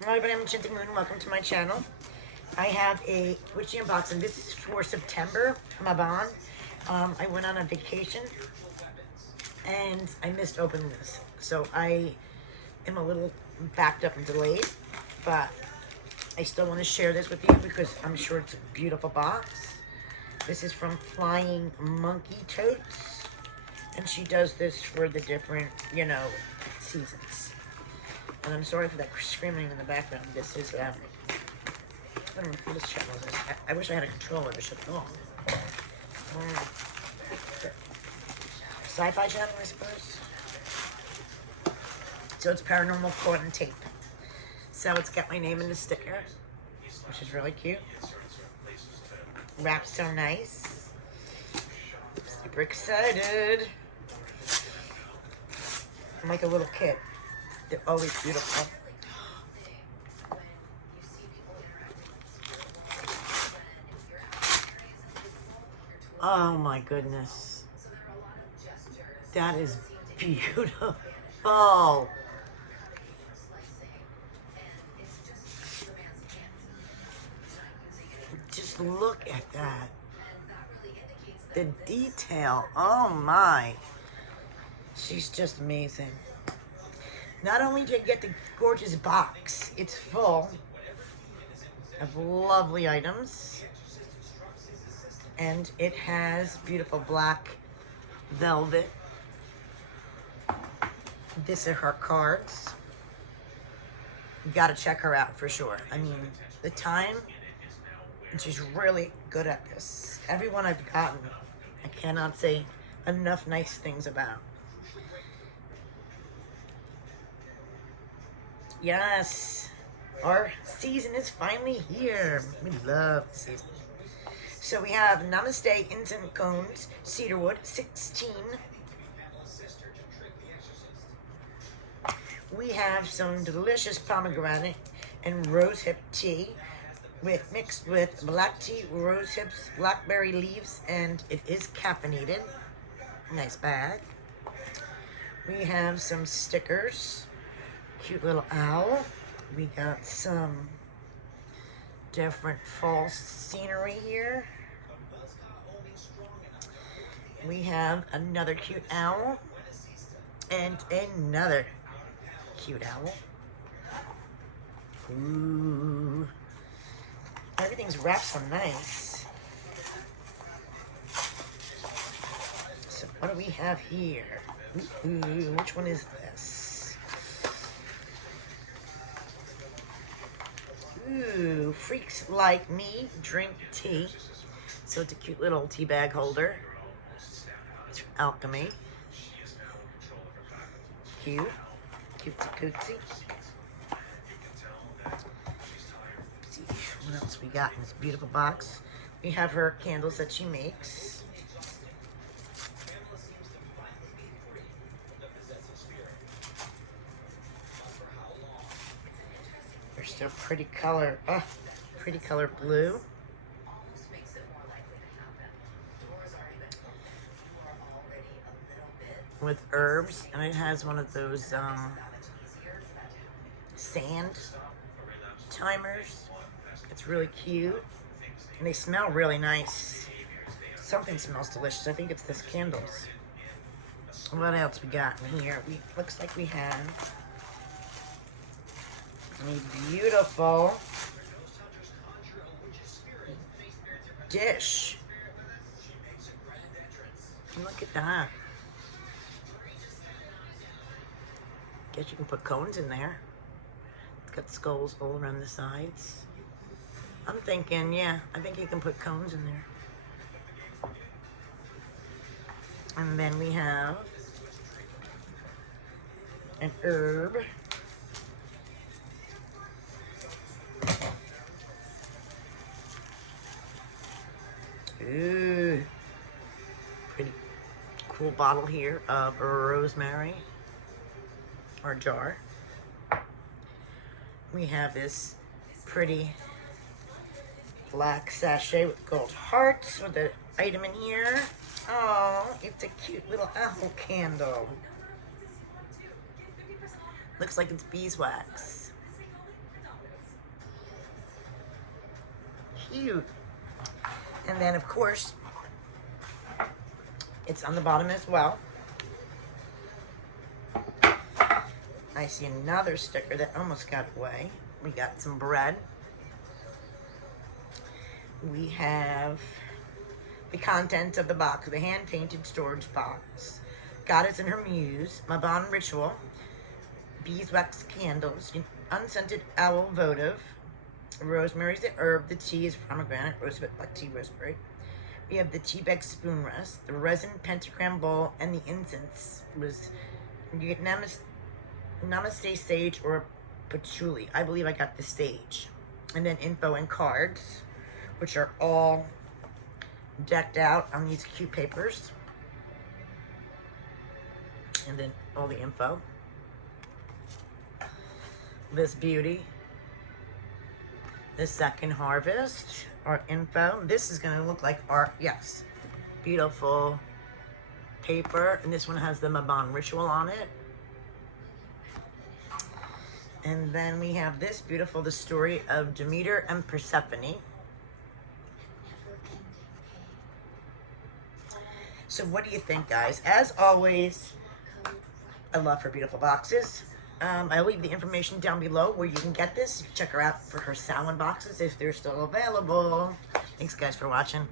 Hello everybody, I'm Enchanting Moon. Welcome to my channel. I have a witchy unboxing. This is for September, Mabon. I went on a vacation and I missed opening this. So I am a little backed up and delayed, but I still want to share this with you because I'm sure it's a beautiful box. This is from Flying Monkey Totes, and she does this for the different, seasons. And I'm sorry for that screaming in the background. This is, I don't know who this channel is. I wish I had a controller to shut it off. Sci-fi channel, I suppose. So it's paranormal cord and tape. So it's got my name in the sticker, which is really cute. Wrapped so nice. Super excited. I'm like a little kid. They're always beautiful. Oh my goodness. That is beautiful. Just look at that. The detail. Oh my. She's just amazing. Not only did you get the gorgeous box, it's full of lovely items. And it has beautiful black velvet. These are her cards. You gotta check her out for sure. I mean, the time, and she's really good at this. Everyone I've gotten, I cannot say enough nice things about. Yes, our season is finally here. We love the season. So we have Namaste Incense Cones, Cedarwood, 16. We have some delicious pomegranate and rosehip tea mixed with black tea, rose hips, blackberry leaves, and it is caffeinated. Nice bag. We have some stickers. Cute little owl. We got some different fall scenery here. We have another cute owl and another cute owl. Ooh. Everything's wrapped so nice. So what do we have here? Ooh, which one is this? Ooh, freaks like me drink tea. So it's a cute little tea bag holder. It's from Alchemy. Cute. Cutesy cootsy. Let's see what else we got in this beautiful box. We have her candles that she makes. They're still pretty color. Oh, pretty color blue. With herbs, and it has one of those sand timers. It's really cute, and they smell really nice. Something smells delicious. I think it's this candles. What else we got in here? Looks like we have a beautiful dish. Look at that. Guess you can put cones in there. It's got skulls all around the sides. I'm thinking, yeah, I think you can put cones in there. And then we have an herb. Ooh, pretty cool bottle here of rosemary, or jar. We have this pretty black sachet with gold hearts with an item in here. Oh, it's a cute little owl candle. Looks like it's beeswax. cute. And then, of course, it's on the bottom as well. I see another sticker that almost got away. We got some bread. We have the contents of the box, the hand-painted storage box. Goddess and her muse, Mabon ritual, beeswax candles, unscented owl votive, rosemary's the herb, the tea is pomegranate, rosewood, black tea, rosemary. We have the tea bag spoon rest, the resin pentagram bowl, and the incense was, you get namaste sage or patchouli. I believe I got the sage. And then info and cards, which are all decked out on these cute papers. And then all the info. This beauty. The second harvest, our info. This is gonna look like art, yes. Beautiful paper, and this one has the Mabon ritual on it. And then we have this beautiful, the story of Demeter and Persephone. So what do you think, guys? As always, I love her beautiful boxes. I'll leave the information down below where you can get this. You can check her out for her Samhain boxes if they're still available. Thanks, guys, for watching.